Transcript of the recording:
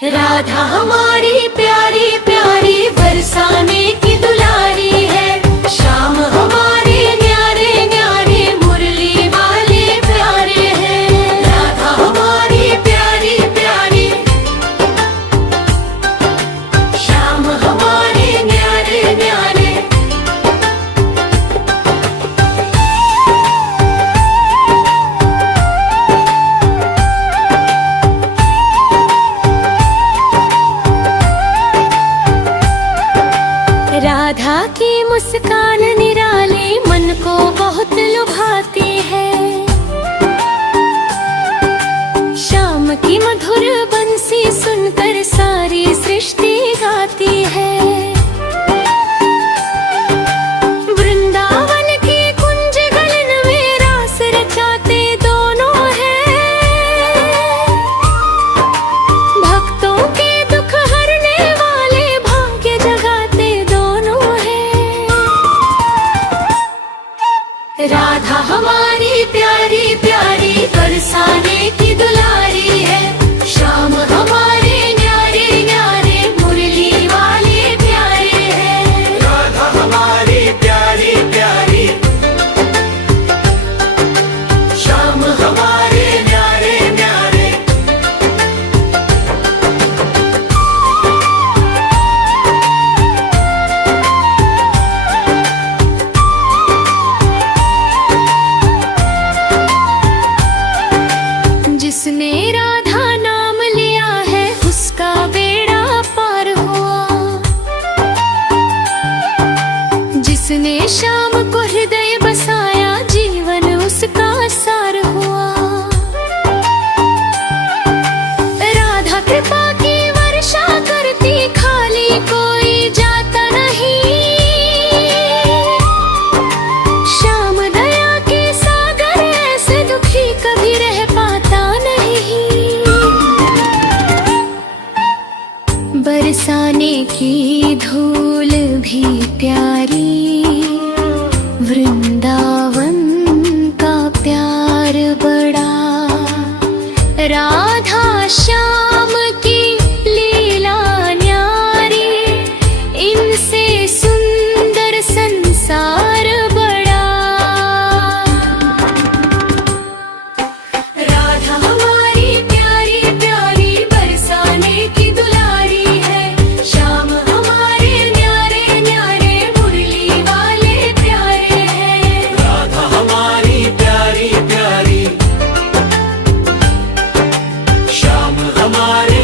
राधा हमारी प्यारी प्यारी बरसाने की दुलारी है। श्याम हमारे न्यारे न्यारे मुरली वाले प्यारे हैं। राधा हमारी प्यारी प्यारी, श्याम हमारे न्यारे न्यारे। राधा की मुस्कान निराली मन को बहुत लुभाती है। श्याम की मधुर बंसी सुनकर सारी सृष्टि गाती है। वृंदावन की कुंज गलन में रास रचाते दोनों हैं। भक्तों के दुख हरने वाले भाग्य जगाते दोनों हैं। राधा हमारी प्यारी प्यारी बरसाने की दुलारी है। श्याम हमारे न्यारे न्यारे मुरली वाले प्यारे हैं। राधा हमारी प्यारी प्यारी, श्याम हमारे न्यारे न्यारे। जिसने राधा नाम लिया है उसका बेड़ा पार हुआ। जिसने श्याम को हृदय बसाया जीवन उसका सार हुआ। राधा कृपा की वर्षा करती खाली कोई जाता नहीं। श्याम दया के सागर ऐसे दुखी कभी रह पाता नहीं। बरसाने की धूल भी प्यारी, वृंदावन का प्यार बड़ा। राधा श्याम की लीला न्यारी, इनसे सुंदर संसार बड़ा। राधा हमारी प्यारी प्यारी बरसाने की दुलारी है। श्याम हमारे न्यारे न्यारे मुरली वाले प्यारे हैं। राधा हमारी प्यारी प्यारी, श्याम हमारे